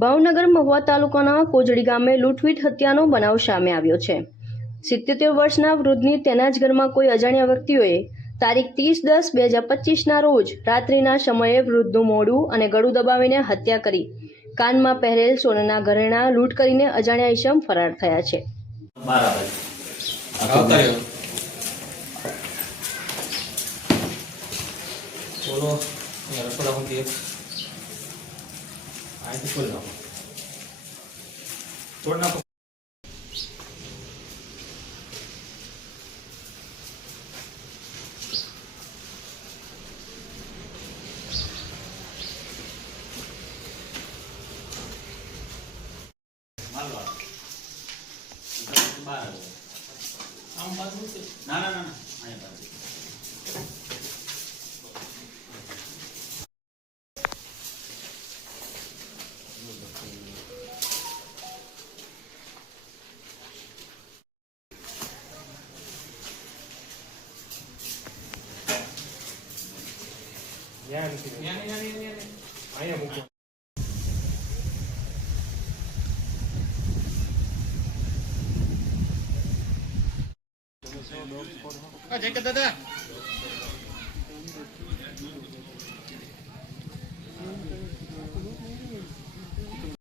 ભાવનગર મહુવા તાલુકાના કોજડી ગામે લૂંટવીટ હત્યાનો બનાવ સામે આવ્યો છે। 77 વર્ષના વૃદ્ધની તેના જ ઘરમાં કોઈ અજાણ્યા વ્યક્તિઓએ તારીખ 30/10/2025ના રોજ રાત્રિના સમયે વૃદ્ધનું મોઢું અને ગળું દબાવીને હત્યા કરી કાનમાં પહેરેલ સોનાના ઘરેણાં લૂંટ કરીને અજાણ્યા ઈસમ ફરાર થયા છે। બોલો રસોડા મૂકી અહીંથી ખોલી નાખો તોડ નાખો માલવા બહાર આમ પાછું ના ના ના અહીંયા પાછું અહીંયા મૂકો જય કે દાદા